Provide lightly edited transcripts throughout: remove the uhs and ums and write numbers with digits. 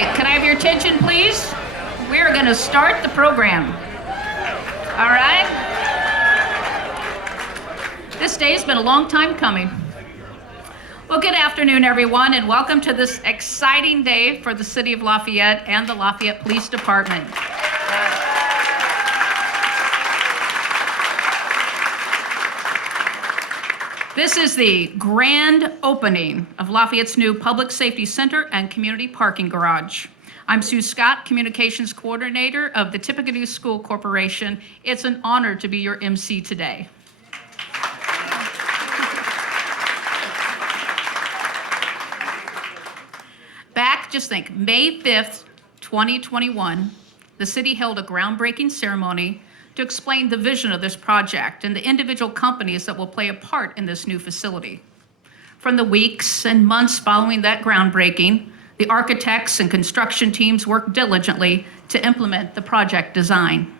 right, can I have your attention, please? We're going to start the program. All right? This day has been a long time coming. Well, good afternoon, everyone, and welcome to this exciting day for the City of Lafayette and the Lafayette Police Department. This is the grand opening of Lafayette's new Public Safety Center and Community Parking Garage. I'm Sue Scott, Communications Coordinator of the Tippecanoe School Corporation. It's an honor to be your MC today. Just think, May 5th, 2021, the city held a groundbreaking ceremony to explain the vision of this project and the individual companies that will play a part in this new facility. From the weeks and months following that groundbreaking, the architects and construction teams worked diligently to implement the project design.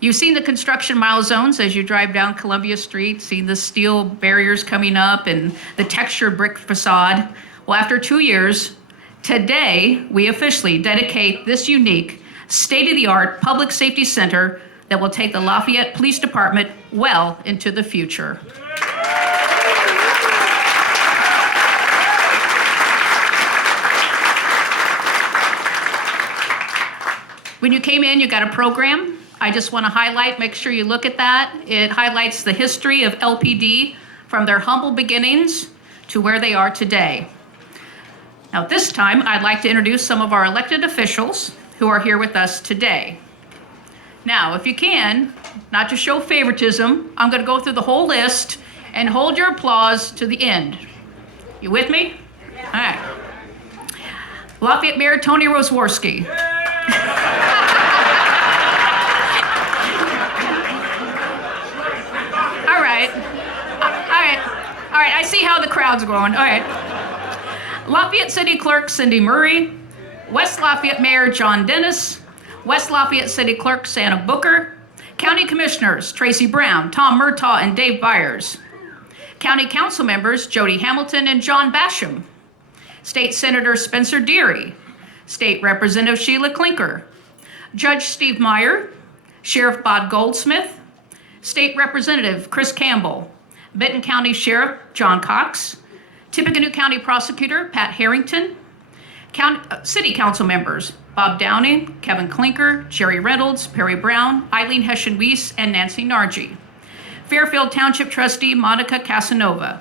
You've seen the construction milestones as you drive down Columbia Street, seeing the steel barriers coming up and the textured brick facade. Well, after 2 years, today, we officially dedicate this unique, state-of-the-art public safety center that will take the Lafayette Police Department well into the future. When you came in, you got a program. I just want to highlight, make sure you look at that. It highlights the history of LPD from their humble beginnings to where they are today. Now, this time, I'd like to introduce some of our elected officials who are here with us today. Now, if you can, not to show favoritism, I'm going to go through the whole list and hold your applause to the end. You with me? Yeah. All right. Lafayette Mayor Tony Rosworski. All right. All right, I see how the crowd's going. All right. Lafayette City Clerk Cindy Murray, West Lafayette Mayor John Dennis, West Lafayette City Clerk Santa Booker, County Commissioners Tracy Brown, Tom Murtaugh, and Dave Byers, County Council members Jody Hamilton and John Basham, State Senator Spencer Deary, State Representative Sheila Klinker, Judge Steve Meyer, Sheriff Bob Goldsmith, State Representative Chris Campbell, Benton County Sheriff John Cox, Tippecanoe County Prosecutor Pat Harrington, City Council members Bob Downing, Kevin Klinker, Jerry Reynolds, Perry Brown, Eileen Hession-Weiss, and Nancy Nargi. Fairfield Township Trustee Monica Casanova.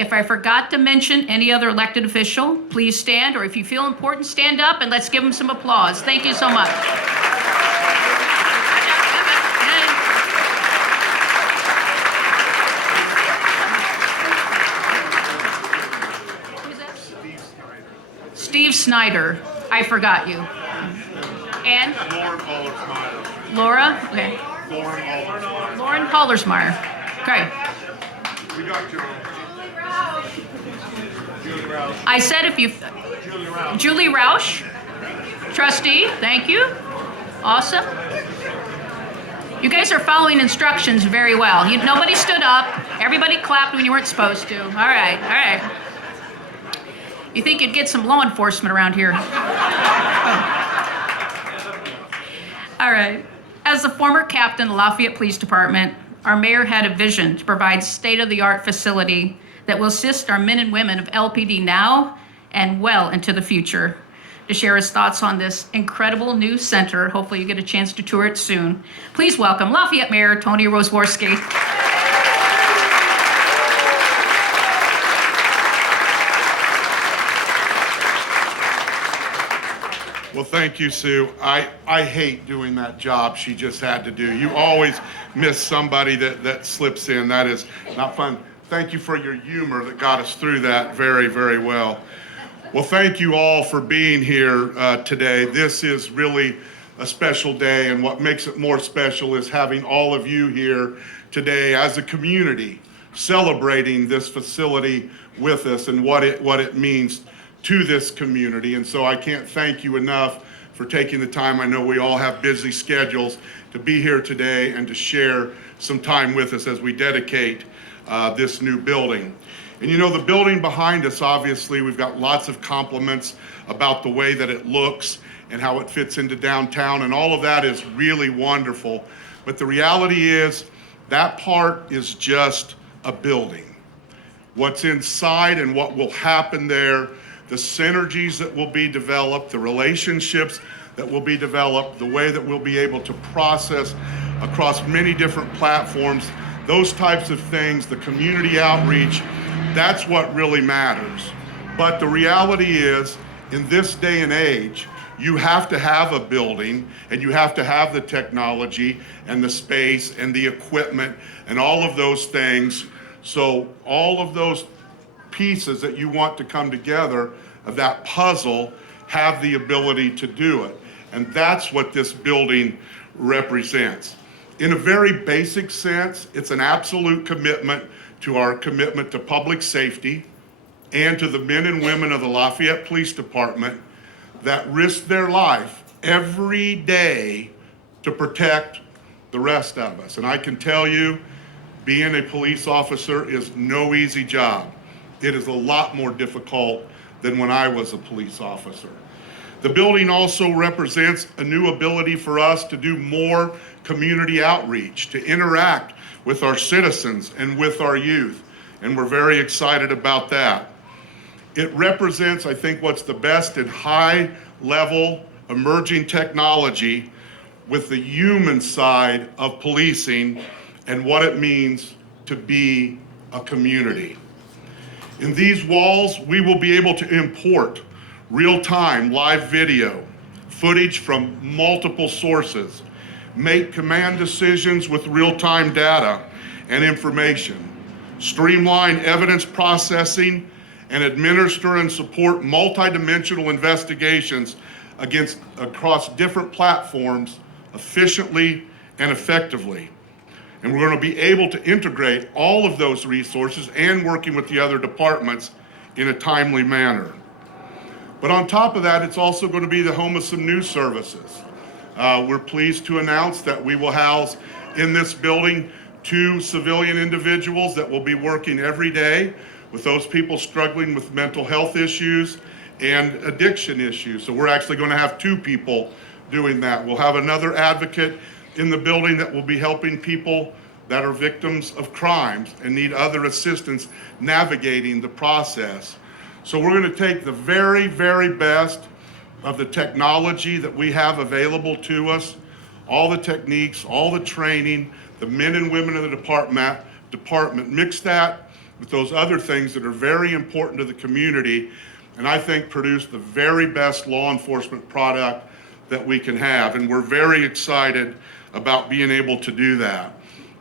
If I forgot to mention any other elected official, please stand, or if you feel important, stand up and let's give them some applause. Thank you so much. Steve Snyder, I forgot you. And? Laura? Okay. Lauren Hallersmeyer. Okay. We got I said if you... Julie Roush. Trustee, thank you. Awesome. You guys are following instructions very well. Nobody stood up. Everybody clapped when you weren't supposed to. All right, all right. You think you'd get some law enforcement around here. All right. As the former captain of the Lafayette Police Department, our mayor had a vision to provide state-of-the-art facility that will assist our men and women of LPD now and well into the future. To share his thoughts on this incredible new center, hopefully you get a chance to tour it soon. Please welcome Lafayette Mayor Tony Rosworski. Well, thank you, Sue. I hate doing that job she just had to do. You always miss somebody that slips in. That is not fun. Thank you for your humor that got us through that very, very well. Well, thank you all for being here today. This is really a special day, and what makes it more special is having all of you here today as a community celebrating this facility with us and what it means to this community. And so I can't thank you enough for taking the time. I know we all have busy schedules to be here today and to share some time with us as we dedicate this new building. And you know, the building behind us, obviously, we've got lots of compliments about the way that it looks and how it fits into downtown, and all of that is really wonderful. But the reality is that part is just a building. What's inside and what will happen there, the synergies that will be developed, the relationships that will be developed, the way that we'll be able to process across many different platforms, those types of things, the community outreach, that's what really matters. But the reality is, in this day and age, you have to have a building and you have to have the technology and the space and the equipment and all of those things. So all of those pieces that you want to come together of that puzzle have the ability to do it. And that's what this building represents. In a very basic sense, it's an absolute commitment to our commitment to public safety and to the men and women of the Lafayette Police Department that risk their life every day to protect the rest of us. And I can tell you, being a police officer is no easy job. It is a lot more difficult than when I was a police officer. The building also represents a new ability for us to do more community outreach, to interact with our citizens and with our youth. And we're very excited about that. It represents, I think, what's the best in high-level emerging technology with the human side of policing and what it means to be a community. In these walls, we will be able to import real-time live video, footage from multiple sources, make command decisions with real-time data and information, streamline evidence processing, and administer and support multidimensional investigations across different platforms efficiently and effectively. And we're going to be able to integrate all of those resources and working with the other departments in a timely manner. But on top of that, it's also going to be the home of some new services. We're pleased to announce that we will house in this building 2 civilian individuals that will be working every day with those people struggling with mental health issues and addiction issues. So we're actually going to have 2 people doing that. We'll have another advocate in the building that will be helping people that are victims of crimes and need other assistance navigating the process. So we're going to take the very, very best of the technology that we have available to us, all the techniques, all the training, the men and women of the department, mix that with those other things that are very important to the community, and I think produce the very best law enforcement product that we can have. And we're very excited about being able to do that.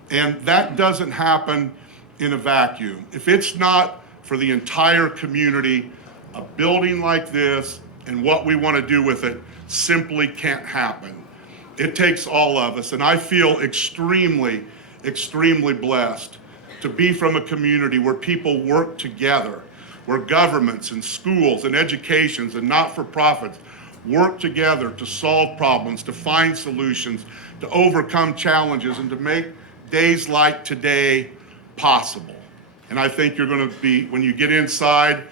And that doesn't happen in a vacuum. If it's not for the entire community, a building like this and what we want to do with it simply can't happen. It takes all of us, and I feel extremely, extremely blessed to be from a community where people work together, where governments and schools and educations and not-for-profits work together to solve problems, to find solutions, to overcome challenges, and to make days like today possible. And I think you're going to be, when you get inside,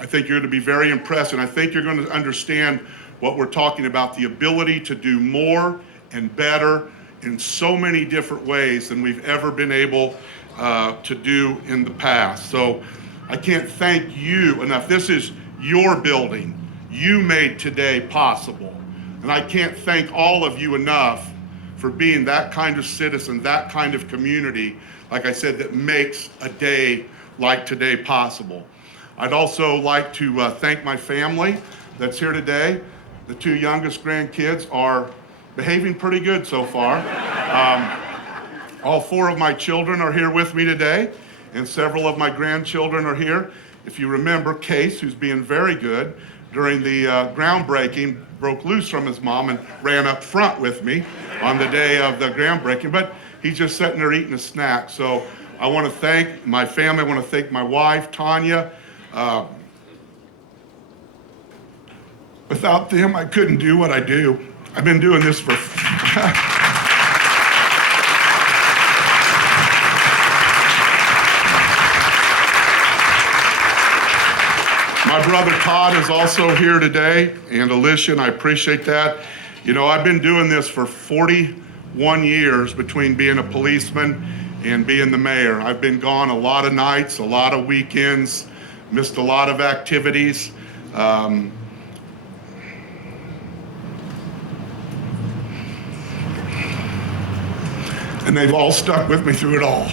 I think you're going to be very impressed, and I think you're going to understand what we're talking about, the ability to do more and better in so many different ways than we've ever been able to do in the past. So I can't thank you enough. This is your building. You made today possible. And I can't thank all of you enough for being that kind of citizen, that kind of community, like I said, that makes a day like today possible. I'd also like to thank my family that's here today. The 2 youngest grandkids are behaving pretty good so far. All 4 of my children are here with me today, and several of my grandchildren are here. If you remember, Case, who's being very good, during the groundbreaking, broke loose from his mom and ran up front with me on the day of the groundbreaking, but he's just sitting there eating a snack. So I want to thank my family. I want to thank my wife, Tanya. Without them, I couldn't do what I do. I've been doing this for... My brother Todd is also here today, and Alicia, and I appreciate that. You know, I've been doing this for 41 years between being a policeman and being the mayor. I've been gone a lot of nights, a lot of weekends, missed a lot of activities. And they've all stuck with me through it all.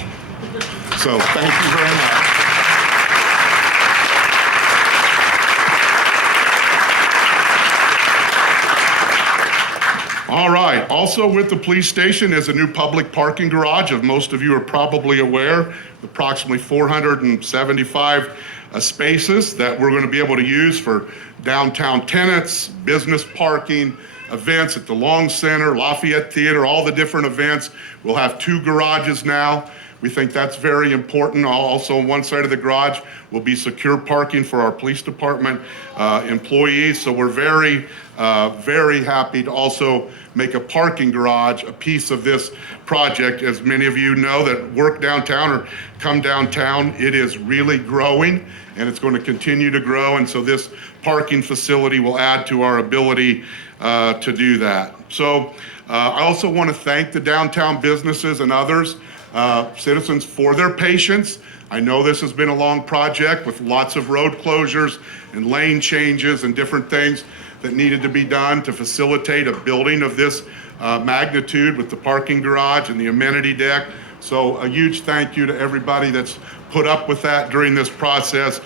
So thank you very much. All right, also with the police station is a new public parking garage, as most of you are probably aware, approximately 475 spaces that we're going to be able to use for downtown tenants, business parking, events at the Long Center, Lafayette Theater, all the different events. We'll have 2 garages now. We think that's very important. Also, on one side of the garage will be secure parking for our police department employees. So we're very, very happy to also make a parking garage a piece of this project. As many of you know that work downtown or come downtown, it is really growing and it's going to continue to grow. And so this parking facility will add to our ability to do that. So I also want to thank the downtown businesses and others, citizens, for their patience. I know this has been a long project with lots of road closures and lane changes and different things that needed to be done to facilitate a building of this magnitude with the parking garage and the amenity deck. So a huge thank you to everybody that's put up with that during this process.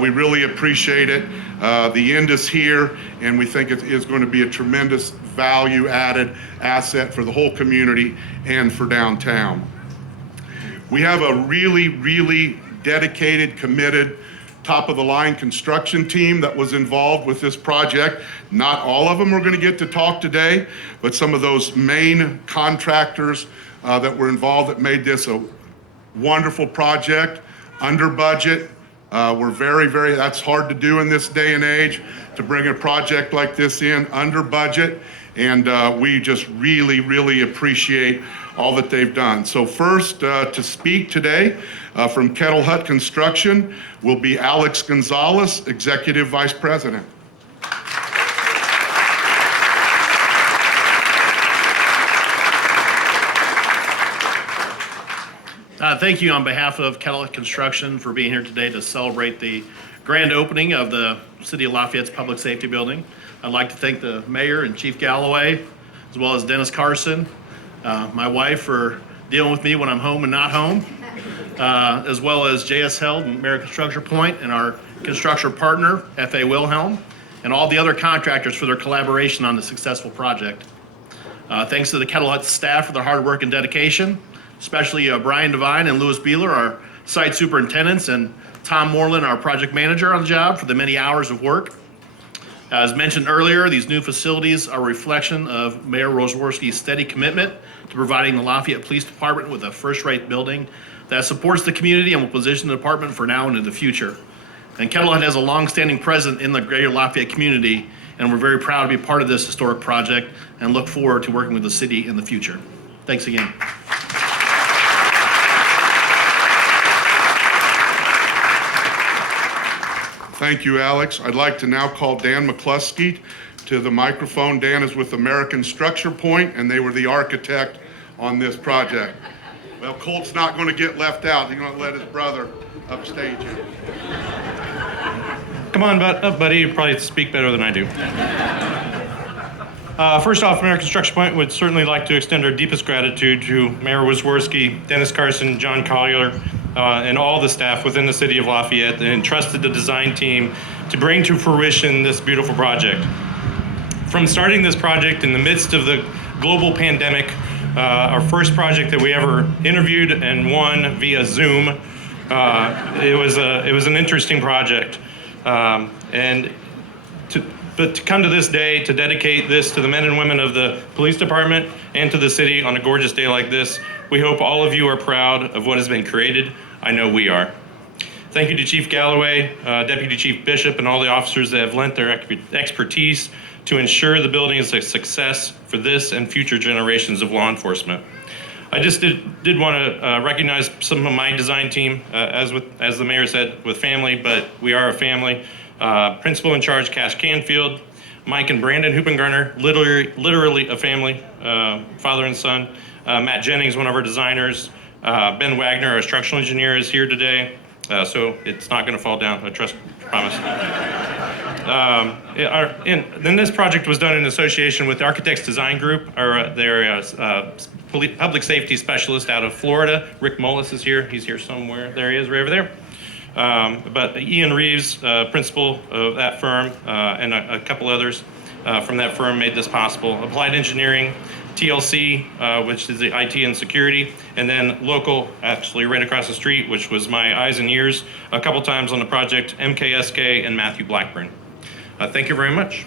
We really appreciate it. The end is here, and we think it is going to be a tremendous value-added asset for the whole community and for downtown. We have a really, really dedicated, committed, top-of-the-line construction team that was involved with this project. Not all of them are going to get to talk today, but some of those main contractors that were involved that made this a wonderful project, under budget. We're very, very, that's hard to do in this day and age, to bring a project like this in under budget. And we just really, really appreciate all that they've done. So first, to speak today from Kettle Hut Construction will be Alex Gonzalez, Executive Vice President. Thank you on behalf of Kettle Hut Construction for being here today to celebrate the grand opening of the City of Lafayette's Public Safety Building. I'd like to thank the Mayor and Chief Galloway, as well as Dennis Carson, my wife, for dealing with me when I'm home and not home, as well as J.S. Held and American Structure Point and our construction partner, F.A. Wilhelm, and all the other contractors for their collaboration on the successful project. Thanks to the Kettle Hut staff for their hard work and dedication, especially Brian Devine and Louis Beeler, our site superintendents, and Tom Moreland, our project manager on the job, for the many hours of work. As mentioned earlier, these new facilities are a reflection of Mayor Rosworski's steady commitment to providing the Lafayette Police Department with a first-rate building that supports the community and will position the department for now and in the future. And Kettle Hut has a long-standing presence in the greater Lafayette community, and we're very proud to be part of this historic project and look forward to working with the city in the future. Thanks again. Thank you, Alex. I'd like to now call Dan McCluskey to the microphone. Dan is with American Structure Point, and they were the architect on this project. Well, Colt's not going to get left out. He's going to let his brother upstage him. Come on, buddy. You probably speak better than I do. First off, American Structure Point would certainly like to extend our deepest gratitude to Mayor Wozworski, Dennis Carson, John Collier, and all the staff within the city of Lafayette that entrusted the design team to bring to fruition this beautiful project. From starting this project in the midst of the global pandemic, our first project that we ever interviewed and won via Zoom, it was an interesting project. But to come to this day, to dedicate this to the men and women of the police department and to the city on a gorgeous day like this, we hope all of you are proud of what has been created. I know we are. Thank you to Chief Galloway, Deputy Chief Bishop, and all the officers that have lent their expertise to ensure the building is a success for this and future generations of law enforcement. I just did want to recognize some of my design team, as the mayor said, with family, but we are a family. Principal in charge, Cash Canfield, Mike and Brandon Hoopengarner, literally a family, father and son. Matt Jennings, one of our designers. Ben Wagner, our structural engineer, is here today. So it's not going to fall down, I promise. Then this project was done in association with the Architects Design Group, their public safety specialist out of Florida. Rick Mullis is here. He's here somewhere. There he is, right over there. But Ian Reeves, principal of that firm, and a couple others from that firm made this possible. Applied Engineering, TLC, which is the IT and security, and then local, actually right across the street, which was my eyes and ears a couple times on the project, MKSK and Matthew Blackburn. Thank you very much.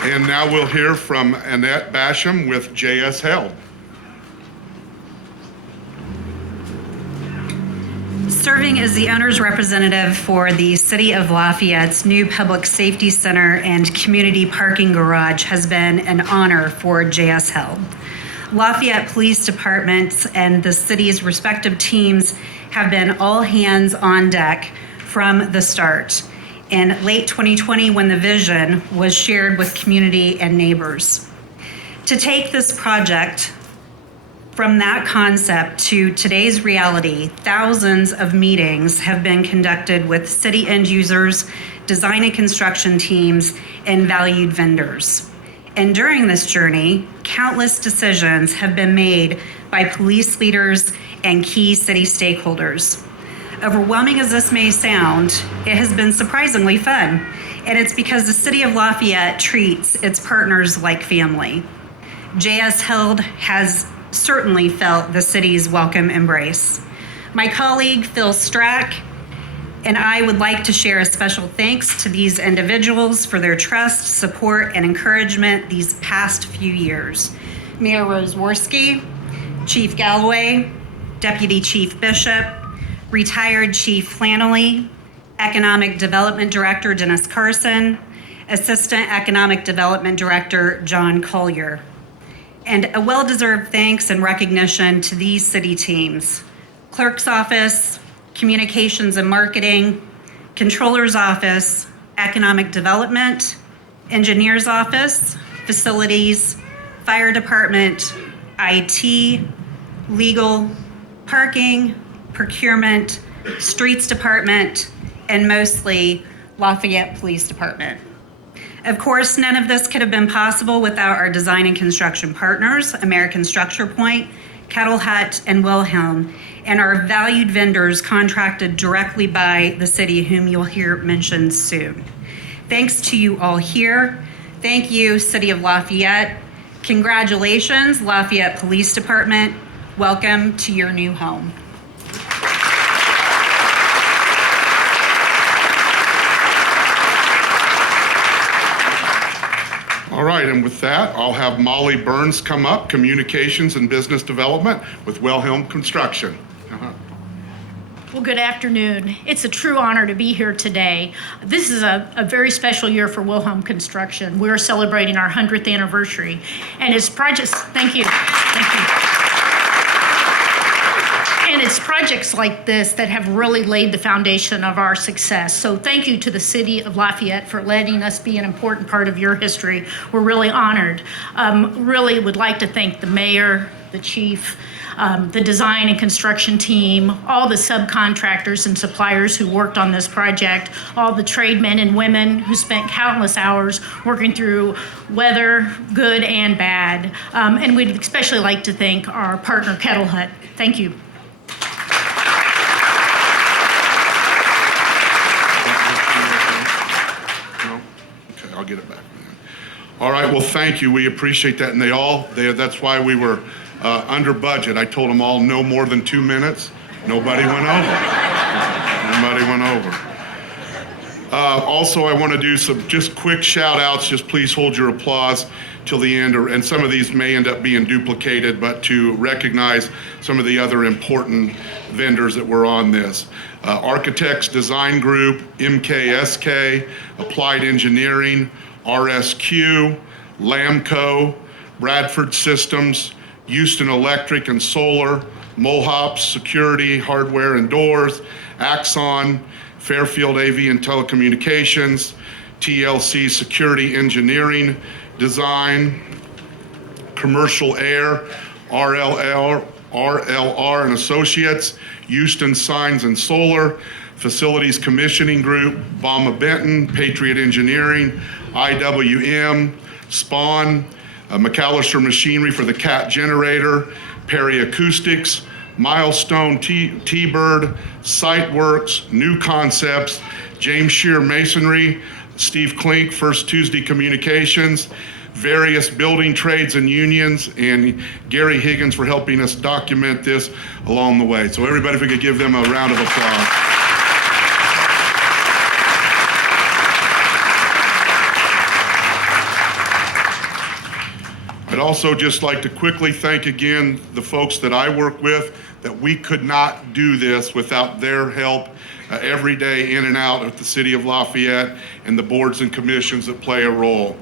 And now we'll hear from Annette Basham with J.S. Held. Serving as the owner's representative for the City of Lafayette's new Public Safety Center and Community Parking Garage has been an honor for J.S. Held. Lafayette Police Departments and the city's respective teams have been all hands on deck from the start in late 2020 when the vision was shared with community and neighbors. To take this project from that concept to today's reality, thousands of meetings have been conducted with city end users, design and construction teams, and valued vendors. And during this journey, countless decisions have been made by police leaders and key city stakeholders. Overwhelming as this may sound, it has been surprisingly fun, and it's because the City of Lafayette treats its partners like family. J.S. Held has certainly felt the city's welcome embrace. My colleague, Phil Strack, and I would like to share a special thanks to these individuals for their trust, support, and encouragement these past few years. Mayor Rosworski, Chief Galloway, Deputy Chief Bishop, retired Chief Flannelly, Economic Development Director Dennis Carson, Assistant Economic Development Director John Collier. And a well-deserved thanks and recognition to these city teams: Clerk's Office, Communications and Marketing, Controller's Office, Economic Development, Engineer's Office, Facilities, Fire Department, IT, Legal, Parking, Procurement, Streets Department, and mostly Lafayette Police Department. Of course, none of this could have been possible without our design and construction partners, American Structure Point, Kettle Hut, and Wilhelm, and our valued vendors contracted directly by the city, whom you'll hear mentioned soon. Thanks to you all here. Thank you, City of Lafayette. Congratulations, Lafayette Police Department. Welcome to your new home. All right, and with that, I'll have Molly Burns come up, Communications and Business Development with Wilhelm Construction. Well, good afternoon. It's a true honor to be here today. This is a very special year for Wilhelm Construction. We're celebrating our 100th anniversary, and it's projects, thank you. And it's projects like this that have really laid the foundation of our success. So thank you to the City of Lafayette for letting us be an important part of your history. We're really honored. Really would like to thank the mayor, the chief, the design and construction team, all the subcontractors and suppliers who worked on this project, all the trade men and women who spent countless hours working through weather, good and bad. And we'd especially like to thank our partner, Kettle Hut. Thank you. I'll get it back. All right, well, thank you. We appreciate that. And that's why we were under budget. I told them all no more than 2 minutes. Nobody went over. Also, I want to do some just quick shout outs. Just please hold your applause till the end, and some of these may end up being duplicated, but to recognize some of the other important vendors that were on this. Architects Design Group, MKSK, Applied Engineering, RSQ, Lamco, Bradford Systems, Houston Electric and Solar, Mohops Security, Hardware and Doors, Axon, Fairfield AV and Telecommunications, TLC Security Engineering Design, Commercial Air, RLR and Associates, Houston Signs and Solar, Facilities Commissioning Group, Bama Benton, Patriot Engineering, IWM, Spawn, McAllister Machinery for the CAT generator, Perry Acoustics, Milestone T-Bird, SiteWorks, New Concepts, James Shear Masonry, Steve Klink, First Tuesday Communications, various building trades and unions, and Gary Higgins for helping us document this along the way. So everybody, if we could give them a round of applause. I'd also just like to quickly thank again the folks that I work with, that we could not do this without their help every day in and out of the City of Lafayette and the boards and commissions that play a role.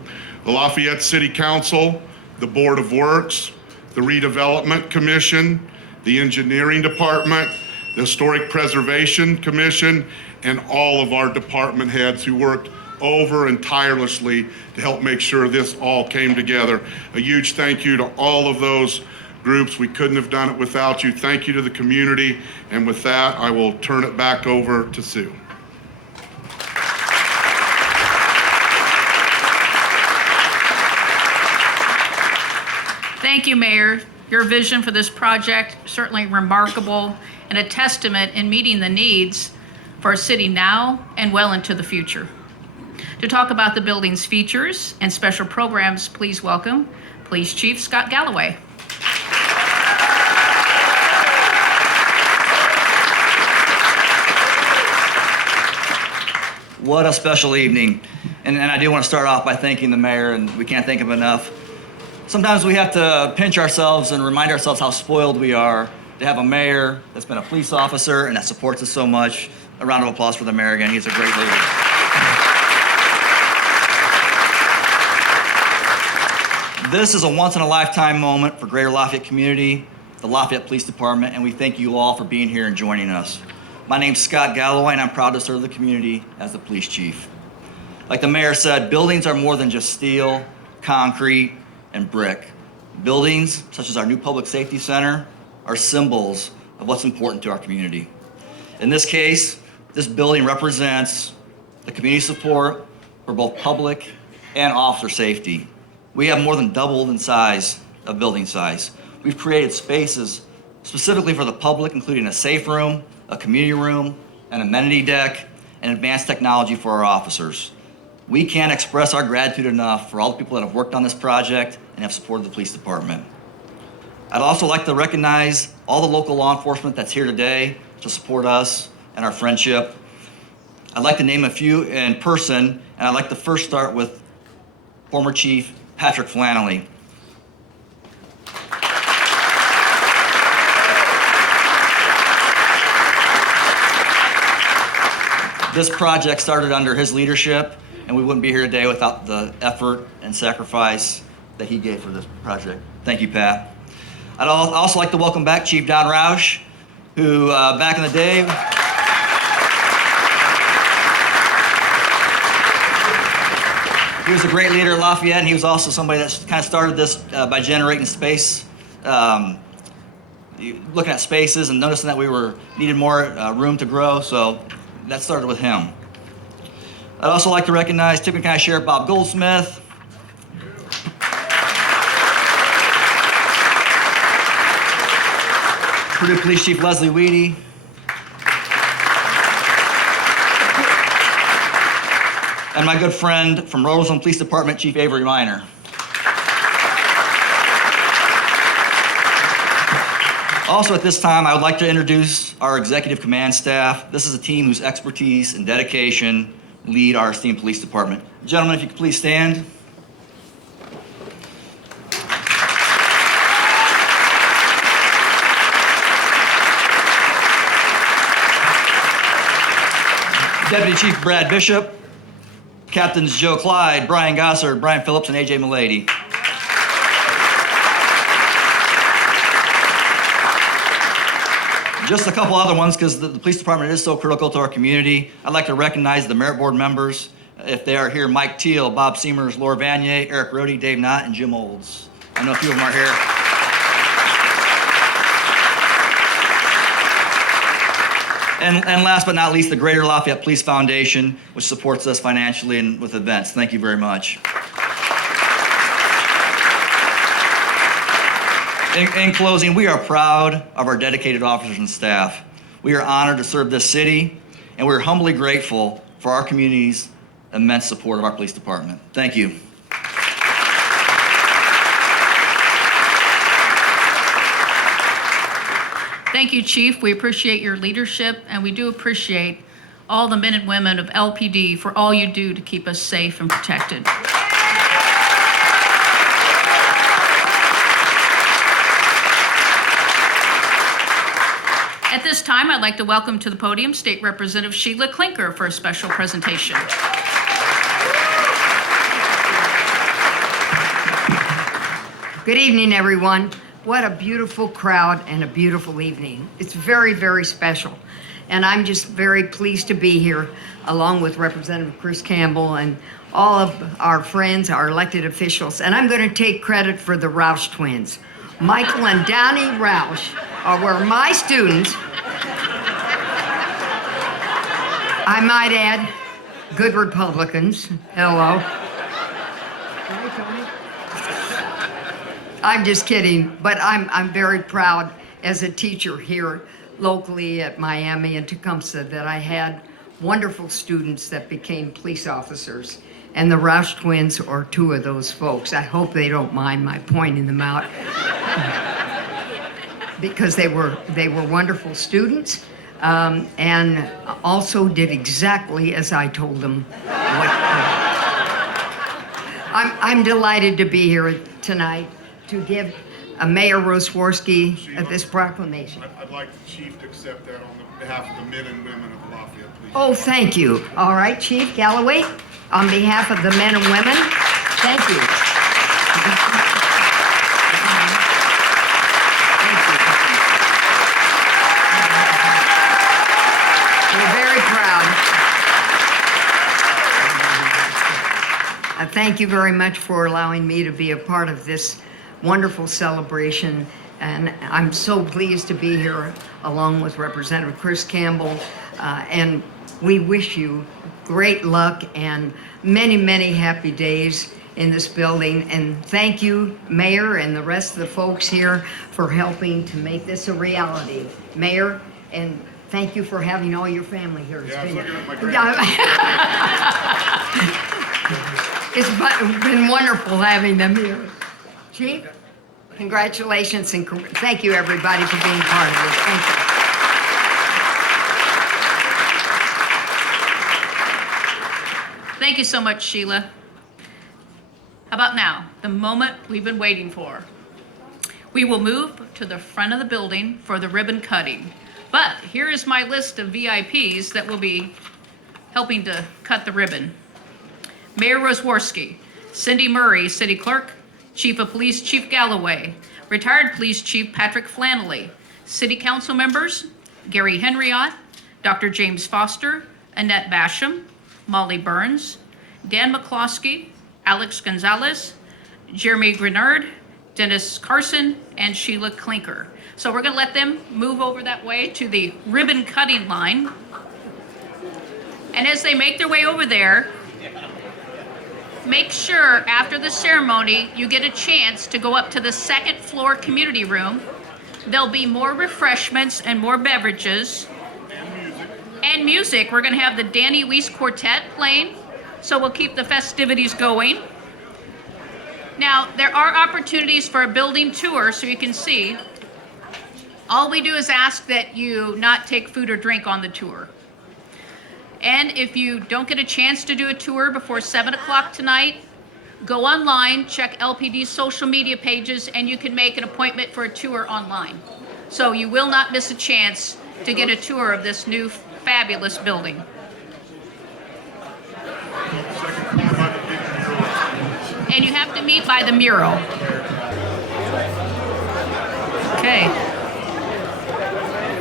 The Lafayette City Council, the Board of Works, the Redevelopment Commission, the Engineering Department, the Historic Preservation Commission, and all of our department heads who worked over and tirelessly to help make sure this all came together. A huge thank you to all of those groups. We couldn't have done it without you. Thank you to the community. And with that, I will turn it back over to Sue. Thank you, Mayor. Your vision for this project certainly remarkable and a testament in meeting the needs for our city now and well into the future. To talk about the building's features and special programs, please welcome Police Chief Scott Galloway. What a special evening. And I do want to start off by thanking the mayor, and we can't thank him enough. Sometimes we have to pinch ourselves and remind ourselves how spoiled we are to have a mayor that's been a police officer and that supports us so much. A round of applause for the mayor again. He's a great leader. This is a once-in-a-lifetime moment for Greater Lafayette community, the Lafayette Police Department, and we thank you all for being here and joining us. My name's Scott Galloway, and I'm proud to serve the community as the police chief. Like the mayor said, buildings are more than just steel, concrete, and brick. Buildings, such as our new Public Safety Center, are symbols of what's important to our community. In this case, this building represents the community support for both public and officer safety. We have more than doubled in size of building size. We've created spaces specifically for the public, including a safe room, a community room, an amenity deck, and advanced technology for our officers. We can't express our gratitude enough for all the people that have worked on this project and have supported the police department. I'd also like to recognize all the local law enforcement that's here today to support us and our friendship. I'd like to name a few in person, and I'd like to first start with former Chief Patrick Flannelly. This project started under his leadership, and we wouldn't be here today without the effort and sacrifice that he gave for this project. Thank you, Pat. I'd also like to welcome back Chief Don Roush, who back in the day, he was a great leader at Lafayette, and he was also somebody that kind of started this by generating space, looking at spaces and noticing that we needed more room to grow, so that started with him. I'd also like to recognize Tippecanoe County Sheriff Bob Goldsmith, Purdue Police Chief Leslie Weedy, and my good friend from Roseland Police Department, Chief Avery Minor. Also at this time, I would like to introduce our executive command staff. This is a team whose expertise and dedication lead our esteemed police department. Gentlemen, if you could please stand. Deputy Chief Brad Bishop, Captains Joe Clyde, Brian Gossard, Brian Phillips, and AJ Milady. Just a couple other ones, because the police department is so critical to our community. I'd like to recognize the merit board members, if they are here: Mike Teal, Bob Seamers, Laura Vanier, Eric Rohde, Dave Knott, and Jim Olds. I know a few of them are here. And last but not least, the Greater Lafayette Police Foundation, which supports us financially and with events. Thank you very much. In closing, we are proud of our dedicated officers and staff. We are honored to serve this city, and we're humbly grateful for our community's immense support of our police department. Thank you. Thank you, Chief. We appreciate your leadership, and we do appreciate all the men and women of LPD for all you do to keep us safe and protected. At this time, I'd like to welcome to the podium State Representative Sheila Klinker for a special presentation. Good evening, everyone. What a beautiful crowd and a beautiful evening. It's very, very special. And I'm just very pleased to be here along with Representative Chris Campbell and all of our friends, our elected officials. And I'm going to take credit for the Roush twins. Michael and Downey Roush were my students. I might add, good Republicans. Hello. Hi, Tony. I'm just kidding, but I'm very proud as a teacher here locally at Miami and Tecumseh that I had wonderful students that became police officers. And the Roush twins are two of those folks. I hope they don't mind my pointing them out because they were wonderful students and also did exactly as I told them what to do. I'm delighted to be here tonight to give Mayor Rosworski this proclamation. I'd like the chief to accept that on behalf of the men and women of Lafayette Police. Oh, thank you. All right, Chief Galloway, on behalf of the men and women, thank you. Thank you. We're very proud. Thank you very much for allowing me to be a part of this wonderful celebration, and I'm so pleased to be here along with Representative Chris Campbell, and we wish you great luck and many, many happy days in this building. And thank you, Mayor, and the rest of the folks here for helping to make this a reality. Mayor, and thank you for having all your family here. Yeah, I was looking at my grandkids. It's been wonderful having them here. Chief, congratulations and thank you, everybody, for being part of this. Thank you. Thank you so much, Sheila. How about now, the moment we've been waiting for? We will move to the front of the building for the ribbon cutting. But here is my list of VIPs that will be helping to cut the ribbon. Mayor Rosworski, Cindy Murray, City Clerk, Chief of Police Chief Galloway, Retired Police Chief Patrick Flannelly, City Council members Gary Henriott, Dr. James Foster, Annette Basham, Molly Burns, Dan McCloskey, Alex Gonzalez, Jeremy Grenard, Dennis Carson, and Sheila Klinker. So we're going to let them move over that way to the ribbon cutting line. And as they make their way over there, make sure after the ceremony you get a chance to go up to the second floor community room. There'll be more refreshments and more beverages. And music. We're going to have the Danny Weiss Quartet playing, so we'll keep the festivities going. Now, there are opportunities for a building tour, so you can see. All we do is ask that you not take food or drink on the tour. And if you don't get a chance to do a tour before 7 o'clock tonight, go online, check LPD's social media pages, and you can make an appointment for a tour online. So you will not miss a chance to get a tour of this new fabulous building. And you have to meet by the mural. Okay.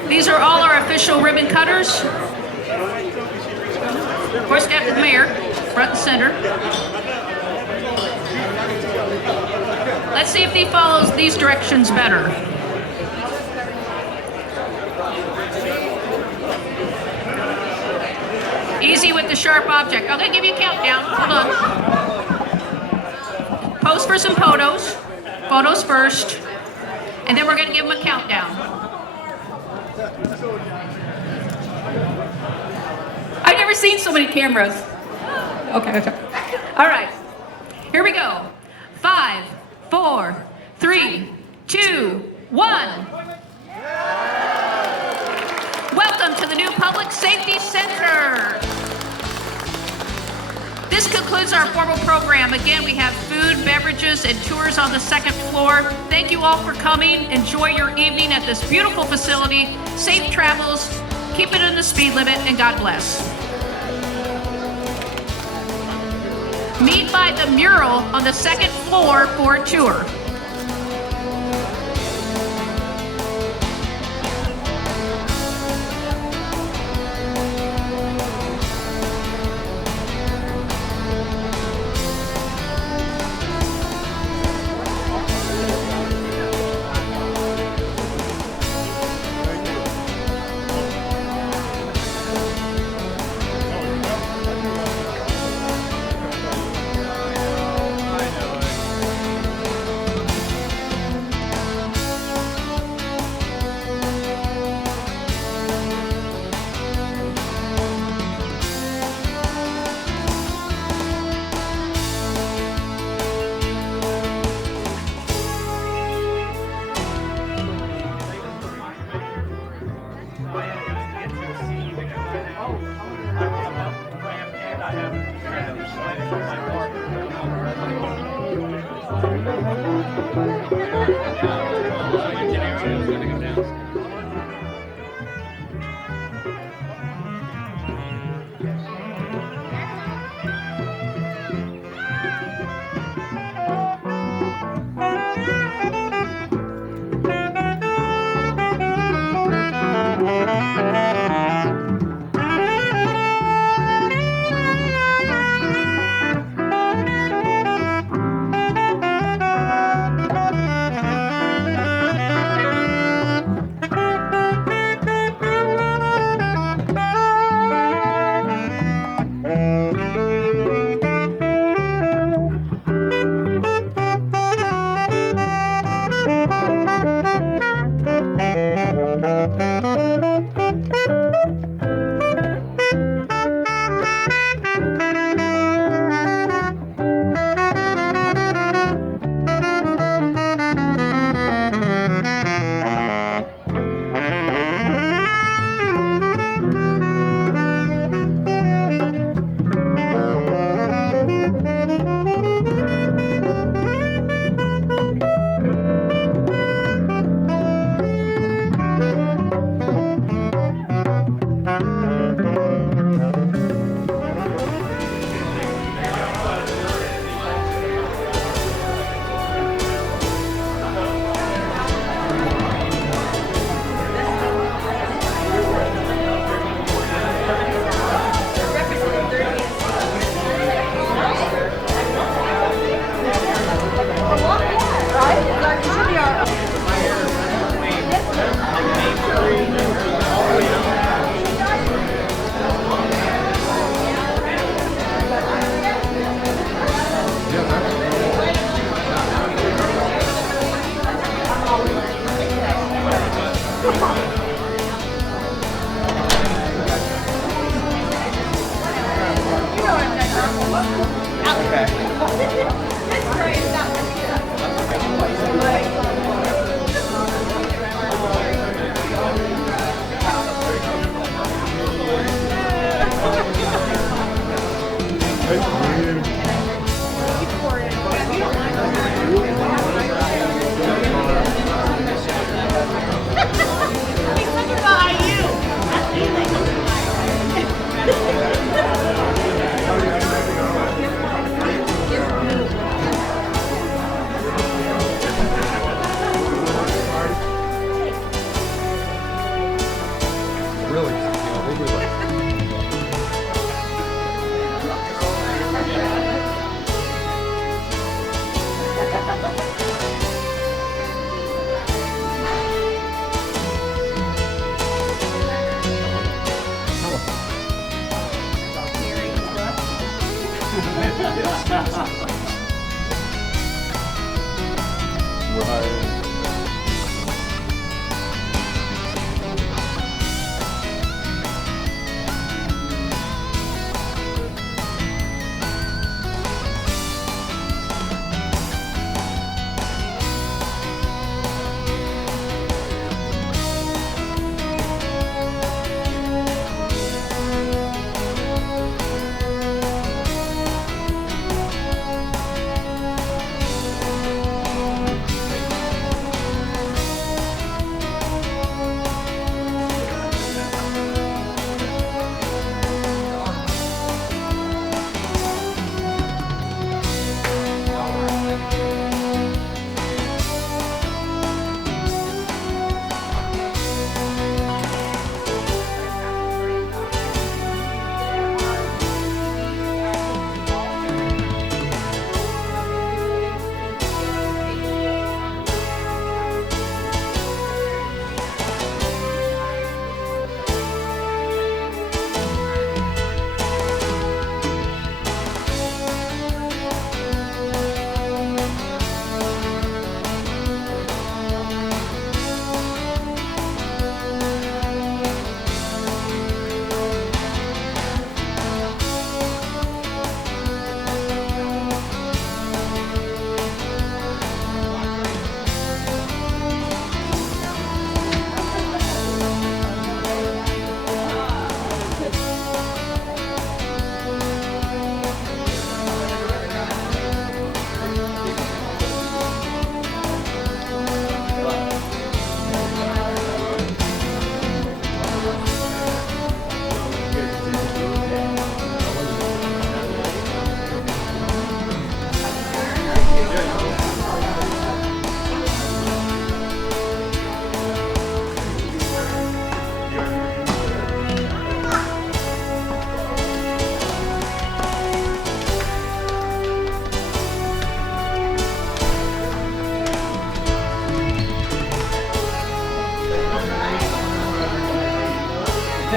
These are all our official ribbon cutters. Of course, after the mayor, front and center. Let's see if he follows these directions better. Easy with the sharp object. I'm gonna give you a countdown. Hold on. Pose for some photos. Photos first. And then we're gonna give him a countdown. I've never seen so many cameras. Okay. All right. Here we go. 5, 4, 3, 2, 1. Welcome to the new Public Safety Center. This concludes our formal program. Again, we have food, beverages, and tours on the second floor. Thank you all for coming. Enjoy your evening at this beautiful facility. Safe travels, keep it in the speed limit, and God bless. Meet by the mural on the second floor for a tour.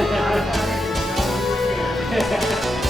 Thank you.